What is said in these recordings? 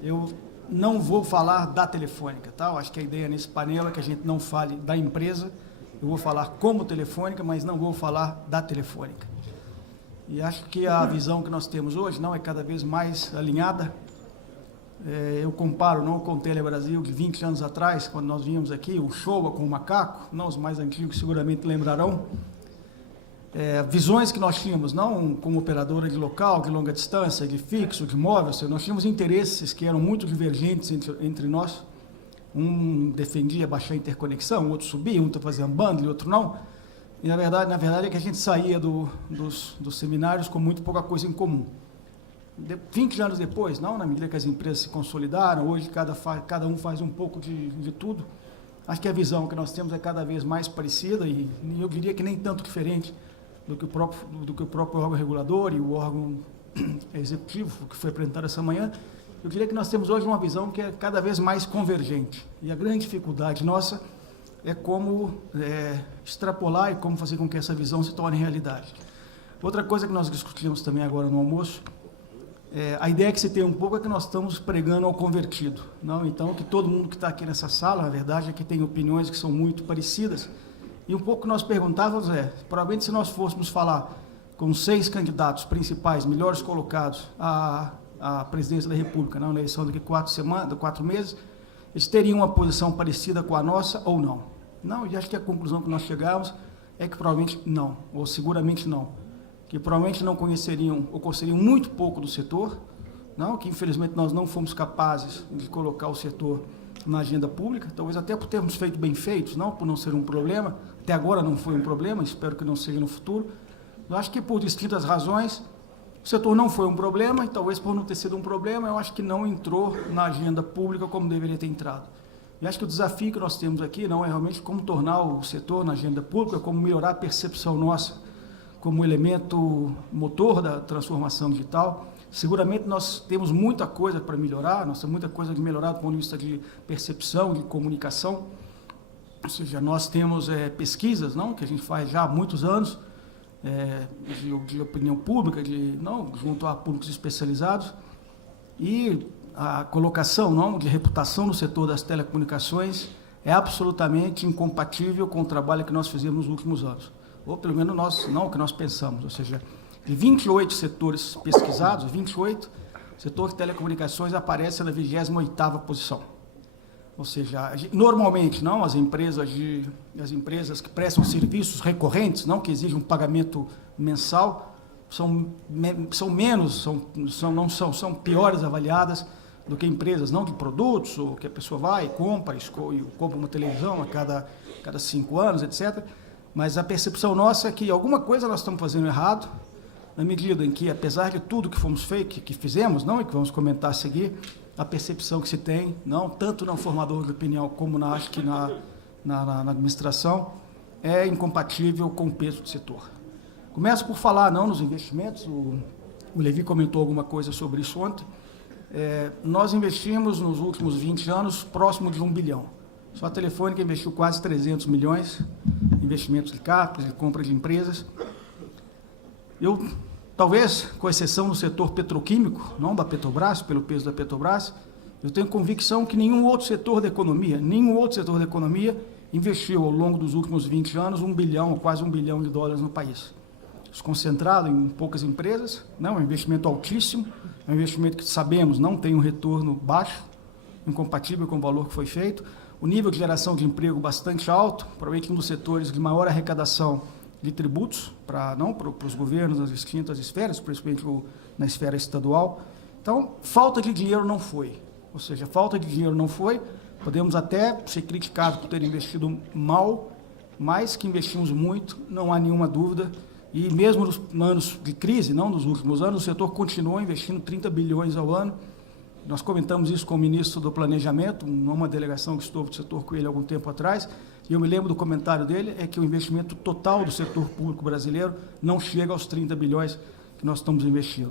Eu não vou falar da Telefônica, tá? Eu acho que a ideia nesse painel é que a gente não fale da empresa. Eu vou falar como Telefônica, mas não vou falar da Telefônica. E acho que a visão que nós temos hoje não é cada vez mais alinhada. Eu comparo não com o Telebrasil de 20 anos atrás, quando nós vimos aqui o Showa com o macaco, não os mais antigos seguramente lembrarão. Visões que nós tínhamos, não como operadora de local, de longa distância, de fixo, de móvel, nós tínhamos interesses que eram muito divergentes entre nós. Um defendia baixar a interconexão, o outro subia, um fazia um bundle, o outro não. E na verdade é que a gente saía dos seminários com muito pouca coisa em comum. 20 anos depois, não, na medida que as empresas se consolidaram, hoje cada um faz um pouco de tudo. Acho que a visão que nós temos é cada vez mais parecida e eu diria que nem tanto diferente do que o próprio órgão regulador e o órgão executivo que foi apresentado essa manhã. Eu diria que nós temos hoje uma visão que é cada vez mais convergente. E a grande dificuldade nossa é como extrapolar e como fazer com que essa visão se torne realidade. Outra coisa que nós discutimos também agora no almoço, a ideia que se tem um pouco é que nós estamos pregando ao convertido. Não? Então, que todo mundo que está aqui nessa sala, na verdade, é que tem opiniões que são muito parecidas. E um pouco que nós perguntávamos provavelmente se nós fôssemos falar com 6 candidatos principais, melhores colocados à presidência da República, na eleição daqui 4 meses, eles teriam uma posição parecida com a nossa ou não? Não, e acho que a conclusão que nós chegamos é que provavelmente não, ou seguramente não. Que provavelmente não conheceriam ou conheceriam muito pouco do setor, não, que infelizmente nós não fomos capazes de colocar o setor na agenda pública, talvez até por termos feito bem feitos, não por não ser um problema, até agora não foi um problema, espero que não seja no futuro. Eu acho que por distintas razões, o setor não foi um problema, e talvez por não ter sido um problema, eu acho que não entrou na agenda pública como deveria ter entrado. E acho que o desafio que nós temos aqui não é realmente como tornar o setor na agenda pública, como melhorar a percepção nossa como elemento motor da transformação digital. Seguramente nós temos muita coisa para melhorar, nós temos muita coisa de melhorar do ponto de vista de percepção, de comunicação. Ou seja, nós temos pesquisas, não, que a gente faz já há muitos anos, de opinião pública, junto a públicos especializados, e a colocação de reputação no setor das telecomunicações é absolutamente incompatível com o trabalho que nós fizemos nos últimos anos, ou pelo menos o que nós pensamos. Ou seja, de 28 setores pesquisados, 28, o setor de telecomunicações aparece na 28ª posição. Ou seja, normalmente as empresas que prestam serviços recorrentes, que exigem um pagamento mensal, são piores avaliadas do que empresas de produtos, ou que a pessoa vai e compra uma televisão a cada 5 anos, etc. Mas a percepção nossa é que alguma coisa nós estamos fazendo errado, na medida em que, apesar de tudo que fizemos, e que vamos comentar a seguir, a percepção que se tem, tanto no formador de opinião como na administração, é incompatível com o peso do setor. Começo por falar nos investimentos, o Levi comentou alguma coisa sobre isso ontem. Nós investimos nos últimos 20 anos próximo de 1 bilhão. Só a Telefônica investiu quase 300 milhões em investimentos de CAPEX, de compra de empresas. Talvez, com exceção do setor petroquímico, não da Petrobras, pelo peso da Petrobras, eu tenho convicção que nenhum outro setor da economia investiu ao longo dos últimos 20 anos 1 bilhão, ou quase 1 bilhão de dólares no país. Isso concentrado em poucas empresas, é um investimento altíssimo, é um investimento que sabemos não tem um retorno baixo, incompatível com o valor que foi feito, o nível de geração de emprego bastante alto, provavelmente um dos setores de maior arrecadação de tributos para os governos nas distintas esferas, principalmente na esfera estadual. Então, falta de dinheiro não foi. Ou seja, falta de dinheiro não foi, podemos até ser criticados por ter investido mal, mas que investimos muito, não há nenhuma dúvida, e mesmo nos anos de crise, não nos últimos anos, o setor continuou investindo 30 bilhões ao ano. Nós comentamos isso com o ministro do Planejamento, numa delegação que estou do setor com ele há algum tempo atrás, e eu me lembro do comentário dele, é que o investimento total do setor público brasileiro não chega aos 30 bilhões que nós estamos investindo.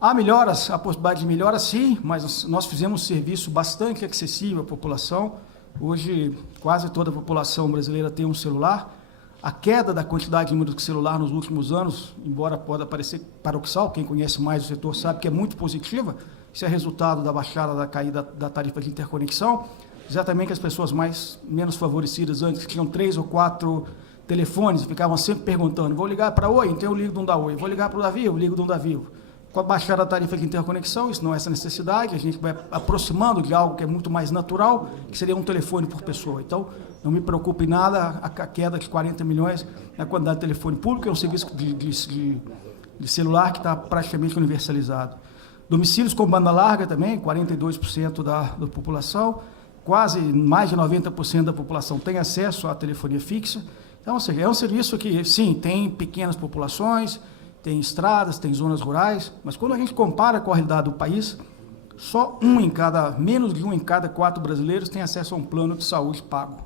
Há melhoras, há possibilidade de melhora, sim, mas nós fizemos um serviço bastante acessível à população. Hoje, quase toda a população brasileira tem um celular. A queda da quantidade de números de celular nos últimos anos, embora possa parecer paradoxal, quem conhece mais o setor sabe que é muito positiva, Isso é resultado da baixada, da caída da tarifa de interconexão, exatamente as pessoas menos favorecidas antes, que tinham 3 ou 4 telefones, ficavam sempre perguntando, vou ligar para Oi, então eu ligo de um da Oi, vou ligar para o da Vivo, ligo de um da Vivo. Com a baixada da tarifa de interconexão, isso não é essa necessidade, a gente vai aproximando de algo que é muito mais natural, que seria um telefone por pessoa. Então, não me preocupa em nada a queda de 40 milhões na quantidade de telefone público, é um serviço de celular que está praticamente universalizado. Domicílios com banda larga também, 42% da população, quase mais de 90% da população tem acesso à telefonia fixa. Então, ou seja, é um serviço que, sim, tem pequenas populações, tem estradas, tem zonas rurais, mas quando a gente compara com a realidade do país, só menos de um em cada 4 brasileiros tem acesso a um plano de saúde pago.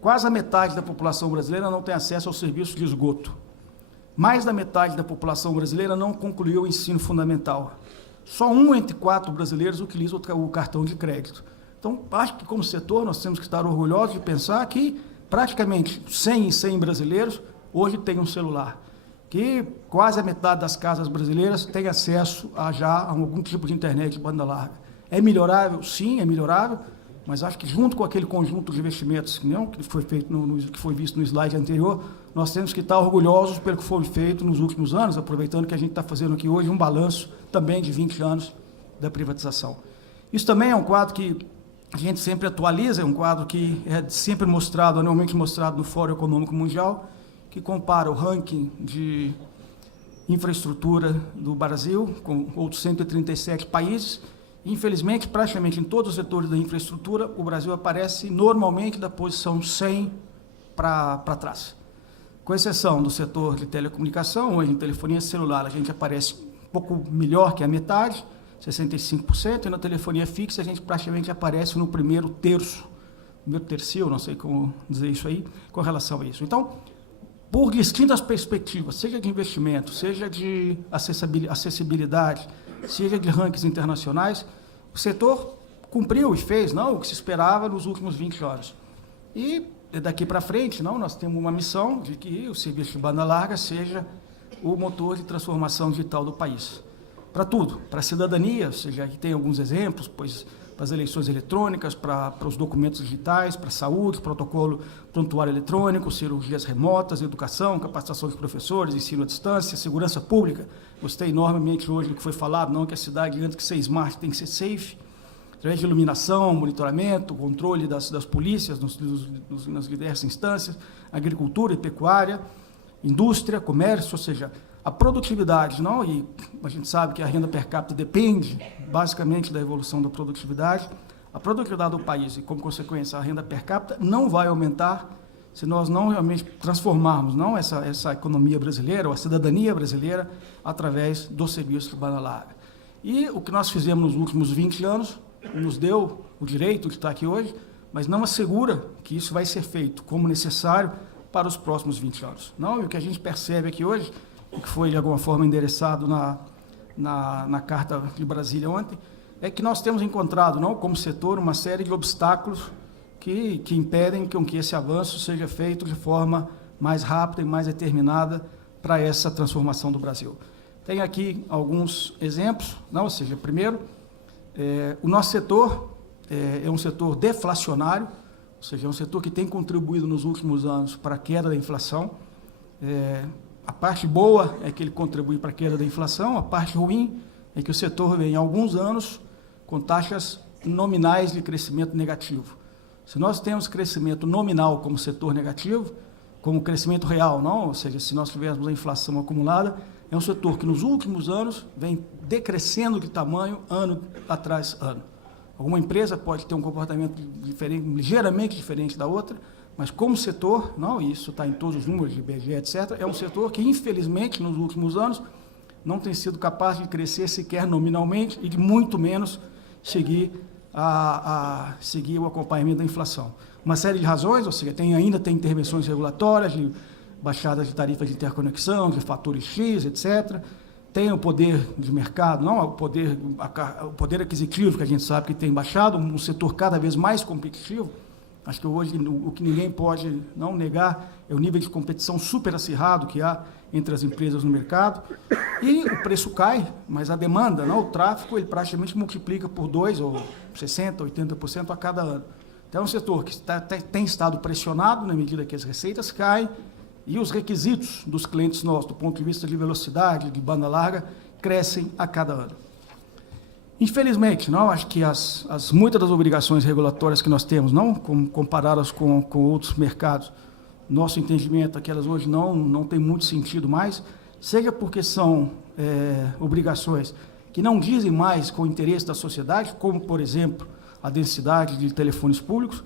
Quase a metade da população brasileira não tem acesso ao serviço de esgoto. Mais da metade da população brasileira não concluiu o ensino fundamental. Só 1 entre 4 brasileiros utiliza o cartão de crédito. Então, acho que como setor nós temos que estar orgulhosos de pensar que praticamente 100 em 100 brasileiros hoje têm um celular, que quase a metade das casas brasileiras tem acesso a algum tipo de internet de banda larga. É melhorável? Sim, é melhorável, mas acho que junto com aquele conjunto de investimentos que foi feito, que foi visto no slide anterior, nós temos que estar orgulhosos pelo que foi feito nos últimos anos, aproveitando que a gente está fazendo aqui hoje um balanço também de 20 anos da privatização. Isso também é um quadro que a gente sempre atualiza, é um quadro que é sempre mostrado, anualmente mostrado no Fórum Econômico Mundial, que compara o ranking de infraestrutura do Brasil com outros 137 países. Infelizmente, praticamente em todos os setores da infraestrutura, o Brasil aparece normalmente da posição 100 para trás. Com exceção do setor de telecomunicação, onde em telefonia celular a gente aparece um pouco melhor que a metade, 65%, e na telefonia fixa a gente praticamente aparece no primeiro tercio, não sei como dizer isso aí, com relação a isso. Então, por distintas perspectivas, seja de investimento, seja de acessibilidade, seja de rankings internacionais, o setor cumpriu e fez o que se esperava nos últimos 20 anos. E daqui para frente, nós temos uma missão de que o serviço de banda larga seja o motor de transformação digital do país. Para tudo, para a cidadania, ou seja, aqui tem alguns exemplos, pois para as eleições eletrônicas, para os documentos digitais, para a saúde, protocolo prontuário eletrônico, cirurgias remotas, educação, capacitação de professores, ensino à distância, segurança pública. Gostei enormemente hoje do que foi falado, que a cidade, antes que ser smart, tem que ser safe, através de iluminação, monitoramento, controle das polícias nas diversas instâncias, agricultura e pecuária, indústria, comércio, ou seja, a produtividade, e a gente sabe que a renda per capita depende basicamente da evolução da produtividade. A produtividade do país e, como consequência, a renda per capita não vai aumentar se nós não realmente transformarmos essa economia brasileira ou a cidadania brasileira através do serviço de banda larga. E o que nós fizemos nos últimos 20 anos nos deu o direito de estar aqui hoje, mas não assegura que isso vai ser feito como necessário para os próximos 20 anos. E o que a gente percebe aqui hoje, o que foi de alguma forma endereçado na Carta de Brasília ontem, é que nós temos encontrado, como setor, uma série de obstáculos que impedem que esse avanço seja feito de forma mais rápida e mais determinada para essa transformação do Brasil. Tem aqui alguns exemplos, ou seja, primeiro, o nosso setor é um setor deflacionário, ou seja, é um setor que tem contribuído nos últimos anos para a queda da inflação. A parte boa é que ele contribui para a queda da inflação, a parte ruim é que o setor vem há alguns anos com taxas nominais de crescimento negativo. Se nós temos crescimento nominal como setor negativo, como crescimento real, ou seja, se nós tivermos a inflação acumulada, é um setor que nos últimos anos vem decrescendo de tamanho ano atrás ano. Alguma empresa pode ter um comportamento ligeiramente diferente da outra, mas como setor, e isso está em todos os números de IBGE, etc., é um setor que, infelizmente, nos últimos anos, não tem sido capaz de crescer sequer nominalmente e de muito menos seguir o acompanhamento da inflação. Uma série de razões, ou seja, ainda tem intervenções regulatórias, de baixadas de tarifas de interconexão, de fatores X, etc., tem o poder de mercado, o poder aquisitivo, que a gente sabe que tem baixado, um setor cada vez mais competitivo. Acho que hoje o que ninguém pode não negar é o nível de competição super acirrado que há entre as empresas no mercado. E o preço cai, mas a demanda, não, o tráfego, ele praticamente multiplica por 2 ou 60%, 80% a cada ano. Então é um setor que tem estado pressionado na medida que as receitas caem e os requisitos dos clientes nossos, do ponto de vista de velocidade, de banda larga, crescem a cada ano. Infelizmente, não, acho que muitas das obrigações regulatórias que nós temos, não comparadas com outros mercados, nosso entendimento é que elas hoje não têm muito sentido mais, seja porque são obrigações que não dizem mais com o interesse da sociedade, como, por exemplo, a densidade de telefones públicos,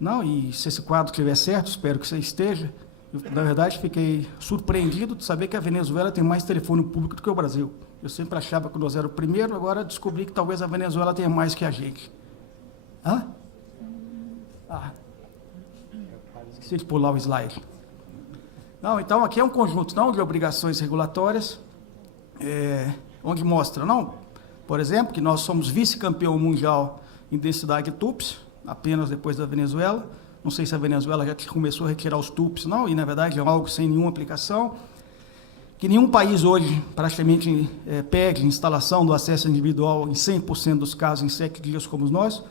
não, e se esse quadro estiver certo, espero que você esteja, eu, na verdade, fiquei surpreendido de saber que a Venezuela tem mais telefone público do que o Brasil. Eu sempre achava que nós éramos o primeiro, agora descobri que talvez a Venezuela tenha mais que a gente. Hã? Esqueci de pular o slide. Não, então, aqui é um conjunto não, de obrigações regulatórias, onde mostra, não, por exemplo, que nós somos vice-campeão mundial em densidade de TUPS, apenas depois da Venezuela. Não sei se a Venezuela já começou a retirar os TUPS, não, e, na verdade, é algo sem nenhuma aplicação. Que nenhum país hoje praticamente pede instalação do acesso individual em 100% dos casos em 7 dias como nós,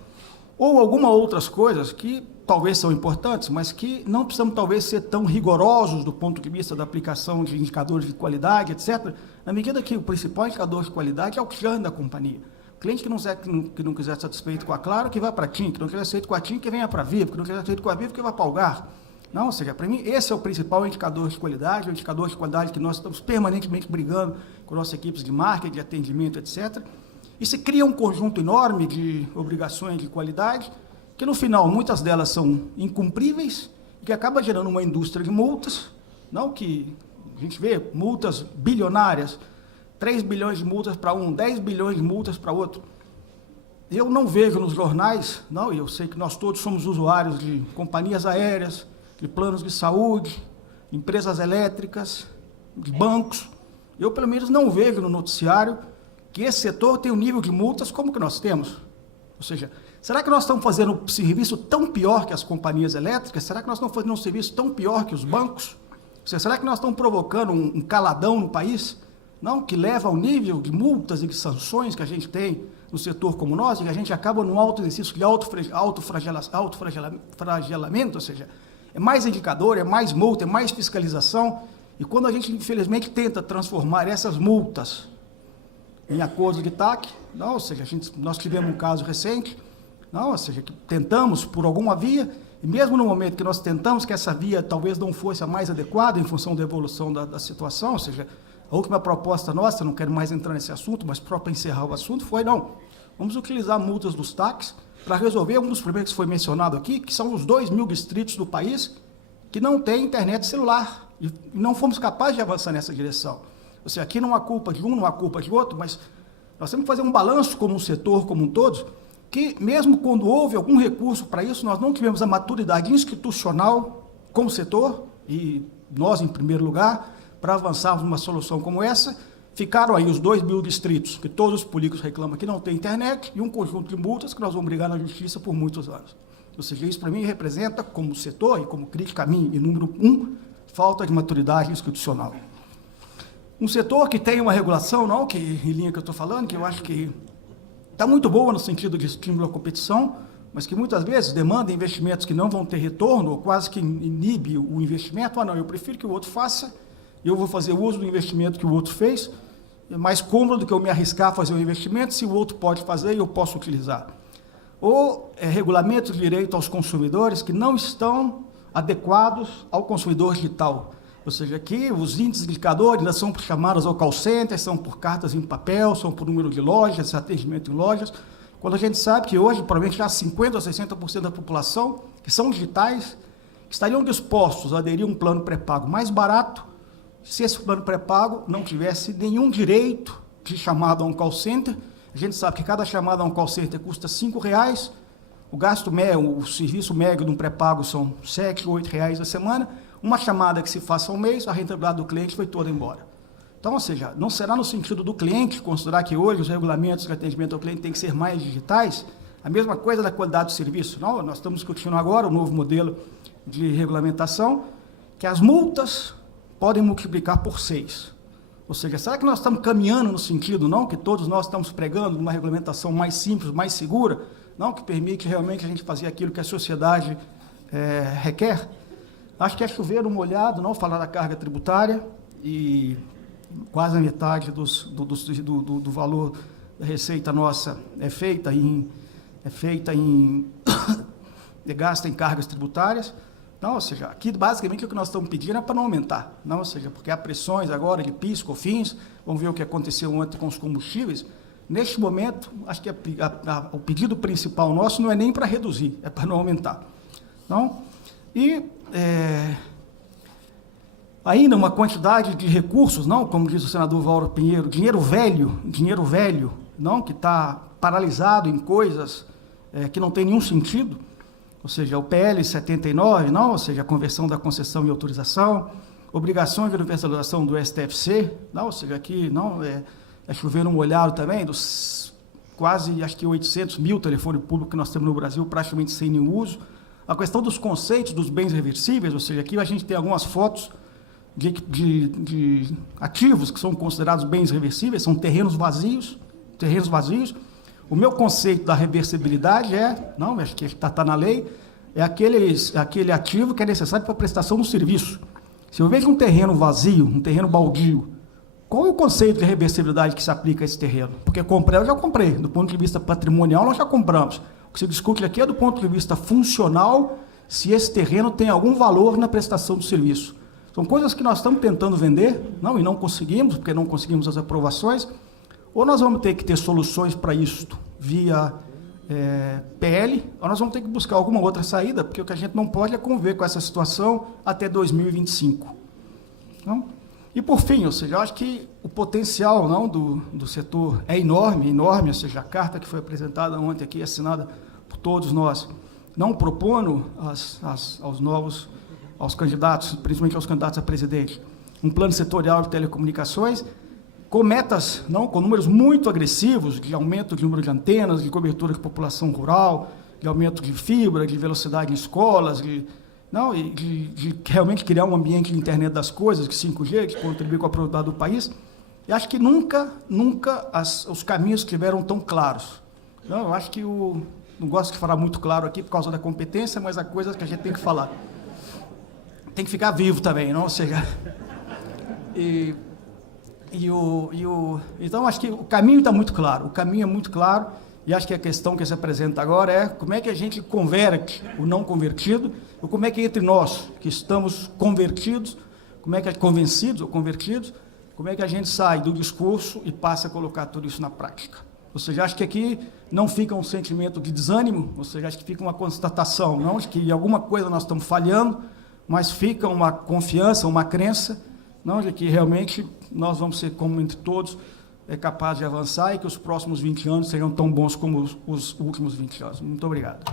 ou algumas outras coisas que talvez são importantes, mas que não precisamos talvez ser tão rigorosos do ponto de vista da aplicação de indicadores de qualidade, etc., na medida que o principal indicador de qualidade é o churn da companhia. O cliente que não quiser satisfeito com a Claro, que vá para a TIM, que não quiser satisfeito com a TIM, que venha para a Vivo, que não quiser satisfeito com a Vivo, que vá para o Algar. Não, ou seja, para mim, esse é o principal indicador de qualidade, o indicador de qualidade que nós estamos permanentemente brigando com nossas equipes de marketing, de atendimento, etc. E se cria um conjunto enorme de obrigações de qualidade, que no final, muitas delas são incumpríveis, e que acaba gerando uma indústria de multas, não que a gente vê multas bilionárias, 3 bilhões de multas para um, 10 bilhões de multas para outro. Eu não vejo nos jornais, não, e eu sei que nós todos somos usuários de companhias aéreas, de planos de saúde, empresas elétricas, de bancos. Eu, pelo menos, não vejo no noticiário que esse setor tem um nível de multas como que nós temos. Ou seja, será que nós estamos fazendo um serviço tão pior que as companhias elétricas? Será que nós estamos fazendo um serviço tão pior que os bancos? Ou seja, será que nós estamos provocando um caladão no país? Não, que leva ao nível de multas e de sanções que a gente tem no setor como nós, e que a gente acaba num alto exercício de autoflagelamento, ou seja, é mais indicador, é mais multa, é mais fiscalização, e quando a gente, infelizmente, tenta transformar essas multas em acordos de TAC, não, ou seja, nós tivemos um caso recente, não, ou seja, que tentamos por alguma via, e mesmo no momento que nós tentamos que essa via talvez não fosse a mais adequada em função da evolução da situação, ou seja, a última proposta nossa, não quero mais entrar nesse assunto, mas só para encerrar o assunto, foi, não, vamos utilizar multas dos TACs para resolver um dos problemas que foi mencionado aqui, que são os 2.000 distritos do país que não têm internet celular, e não fomos capazes de avançar nessa direção. Ou seja, aqui não há culpa de um, não há culpa de outro, mas nós temos que fazer um balanço como um setor, como um todo, que mesmo quando houve algum recurso para isso, nós não tivemos a maturidade institucional como setor, e nós em primeiro lugar, para avançarmos numa solução como essa. Ficaram aí os 2.000 distritos, que todos os políticos reclamam que não tem internet, e um conjunto de multas que nós vamos brigar na justiça por muitos anos. Ou seja, isso para mim representa, como setor e como crítica a mim, e número 1, falta de maturidade institucional. Um setor que tem uma regulação, não, que em linha que eu estou falando, que eu acho que está muito boa no sentido de estímulo à competição, mas que muitas vezes demanda investimentos que não vão ter retorno, ou quase que inibe o investimento. Não, eu prefiro que o outro faça, eu vou fazer uso do investimento que o outro fez, é mais cômodo do que eu me arriscar a fazer um investimento, se o outro pode fazer e eu posso utilizar. Ou regulamentos de direito aos consumidores que não estão adequados ao consumidor digital. Ou seja, aqui os índices de indicadores ainda são por chamadas ao call center, são por cartas em papel, são por número de lojas, atendimento em lojas, quando a gente sabe que hoje, provavelmente já 50% ou 60% da população, que são digitais, estariam dispostos a aderir a um plano pré-pago mais barato, se esse plano pré-pago não tivesse nenhum direito de chamada a um call center. A gente sabe que cada chamada a um call center custa R$5, o gasto médio, o serviço médio de um pré-pago são R$7, R$8 a semana, uma chamada que se faça ao mês, a rentabilidade do cliente foi toda embora. Então, ou seja, não será no sentido do cliente considerar que hoje os regulamentos de atendimento ao cliente têm que ser mais digitais, A mesma coisa da qualidade do serviço. Não, nós estamos discutindo agora o novo modelo de regulamentação, que as multas podem multiplicar por 6. Ou seja, será que nós estamos caminhando no sentido, não, que todos nós estamos pregando uma regulamentação mais simples, mais segura, não, que permite realmente a gente fazer aquilo que a sociedade requer? Acho que é chover no molhado, não falar da carga tributária, e quase a metade do valor da receita nossa é feita gasta em cargas tributárias. Não, ou seja, aqui basicamente o que nós estamos pedindo é para não aumentar, não, ou seja, porque há pressões agora de PIS, COFINS, vamos ver o que aconteceu ontem com os combustíveis. Neste momento, acho que o pedido principal nosso não é nem para reduzir, é para não aumentar. Não? E ainda uma quantidade de recursos, não, como diz o senador Valdo Pinheiro, dinheiro velho, não, que está paralisado em coisas que não tem nenhum sentido. Ou seja, o PL 79, não, ou seja, a conversão da concessão e autorização, obrigações de universalização do STFC, não, ou seja, aqui não é chover no molhado também, dos quase, acho que 800 mil telefones públicos que nós temos no Brasil, praticamente sem nenhum uso. A questão dos conceitos dos bens reversíveis, ou seja, aqui a gente tem algumas fotos de ativos que são considerados bens reversíveis, são terrenos vazios. O meu conceito da reversibilidade não, acho que está na lei, é aquele ativo que é necessário para a prestação do serviço. Se eu vejo um terreno vazio, um terreno baldio, qual é o conceito de reversibilidade que se aplica a esse terreno? Porque eu já comprei, do ponto de vista patrimonial nós já compramos. O que se discute aqui é do ponto de vista funcional, se esse terreno tem algum valor na prestação do serviço. São coisas que nós estamos tentando vender, e não conseguimos, porque não conseguimos as aprovações. Ou nós vamos ter que ter soluções para isso via PL, ou nós vamos ter que buscar alguma outra saída, porque o que a gente não pode é conviver com essa situação até 2025. Não? E, por fim, ou seja, eu acho que o potencial do setor é enorme, ou seja, a carta que foi apresentada ontem aqui, assinada por todos nós, não propondo aos candidatos, principalmente aos candidatos a presidente, um plano setorial de telecomunicações, com metas, com números muito agressivos, de aumento de número de antenas, de cobertura de população rural, de aumento de fibra, de velocidade em escolas, de realmente criar um ambiente de internet das coisas, de 5G, que contribui com a produtividade do país. E acho que nunca os caminhos estiveram tão claros. Eu acho que não gosto de falar muito claro aqui por causa da competência, mas há coisas que a gente tem que falar. Tem que ficar vivo também, não? Ou seja, então, acho que o caminho está muito claro, e acho que a questão que se apresenta agora é como é que a gente converte o não convertido, ou como é que entre nós, que estamos convertidos, convencidos ou convertidos, como é que a gente sai do discurso e passa a colocar tudo isso na prática. Ou seja, acho que aqui não fica um sentimento de desânimo, ou seja, acho que fica uma constatação, não de que em alguma coisa nós estamos falhando, mas fica uma confiança, uma crença, não, de que realmente nós vamos ser, como entre todos, capazes de avançar e que os próximos 20 anos serão tão bons como os últimos 20 anos. Muito obrigado.